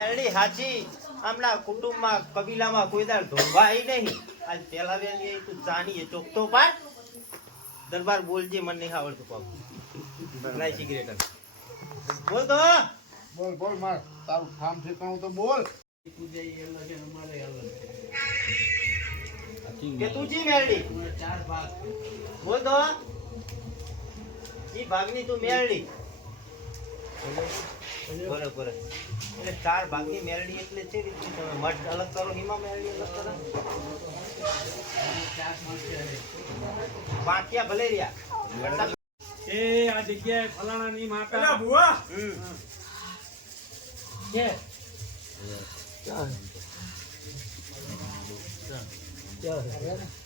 એ હાચી. આમના કુટુંબમાં કબીલામાં કોઈ દાળ ઢોંગાય નહીં. આજ પેલા વેલી તું જાણીએ ચોકતો પાડ. દરબાર બોલજે મને નહીં આવડતું પાપ નહીં સિગરેટ બોલ તો. બોલ બોલ માર. તારું ઠામ ઠેકાણું તો બોલ. કે તું જી મેરડી બોલ તો. જી ભાગની તું મેરડી બરોબર. એટલે ચાર ભાગની મેરડી એટલે છે રીતે તમે મઠ અલગ કરો હિમા મેરડી અલગ કરો? પાંચિયા ભલે રહ્યા? એ આ જગ્યાએ ફલાણાની માતા. ભુવા! ચાલ. છે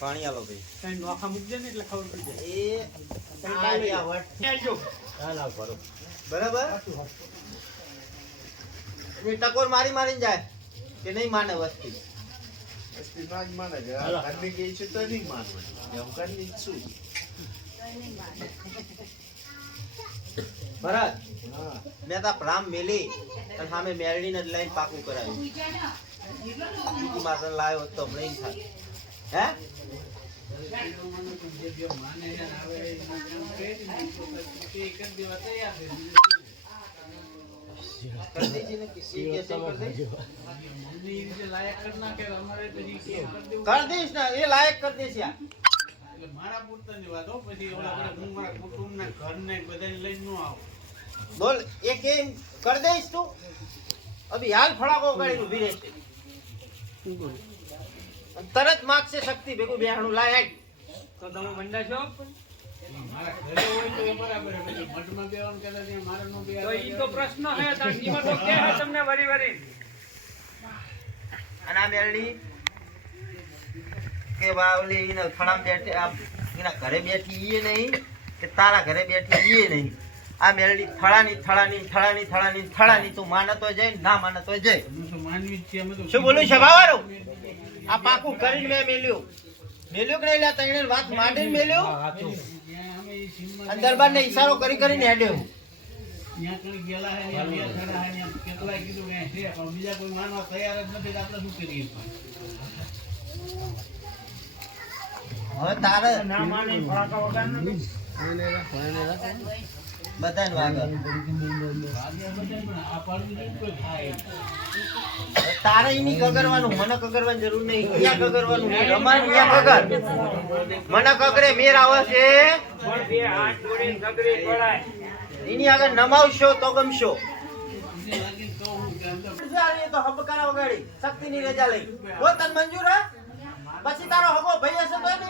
પાણી આલો ભાઈ. કઈ નોખા મૂકજે ને એટલે ખબર પડી જાય. એ આર્યા ભરો બરાબર? એ ટકોર મારી મારીને જાય. કે નહીં માને વસ્તી? વસ્તી ના જ માને છે. આ કે છે તો નહીં માને. એમ કર નહીં છું. ભરત હા. મેં તા પ્રામ મેલી અને સામે મેરડીને જ લઈને પાકું કરાવ્યું. બીજું માત્ર લાવ્યો તો હમણાં થાય. હે? કરી ને દઈશ. ને, એ લાયક કરી દઈશ મારા પૂરતાની વાત હો પછી હું મારા કુટુંબના ઘરને બધાને લઈને ન આવું બોલ, એ કેમ કર દઈશ તું? અભી હાલ ફડાકો ગાડી ઊભી રહેશે તરત માગશે શક્તિ ભેગું બેહાણું લાયક તો તમે મંડા છો? ઘરે હોય તો એ બરાબર છે. પછી મઠમાં બેવાનું કહેતા ત્યાં મારે ન બેહાય. તો ઈ તો પ્રશ્ન હે તાર જીવન તો કે હે તમને વરી વરી? અને આ મેરડી કે બાવલી એના બેઠી આ ઘરે બેઠી ઈએ નહીં કે તારા ઘરે બેઠી ઈએ નહીં. આ મેરડી થળાની થળાની થળાની થળાની થળાની તું માનતો જાય ના માને તો જય અમે તો માનવી જ છીએ, અમે તો શું બોલું છે આ પાકું કરીને મેં મેલ્યું. મેલ્યું કે નહીં લ્યા તઈને વાત માંડીને મેલ્યું? ત્યાં અમે ને દરબારને ઈશારો કરી કરીને હેડ્યો. બીજા કોઈ માનવા તૈયાર જ નથી આપણે શું કરીએ? હવે તારે ના માને ફડાકા વગર નથી તારે એની કગરવાનું, મને કગરવાની જરૂર નહીં. ક્યાં કગરવાનું રમાનું ક્યાં કગર. મને કગરે એની આગળ નમાવશો તો ગમશો. તો હબકારા વગાડી, શક્તિની રજા લઈ. બોલ, તને મંજૂર પછી તારો હગો ભાઈ હશે તો ને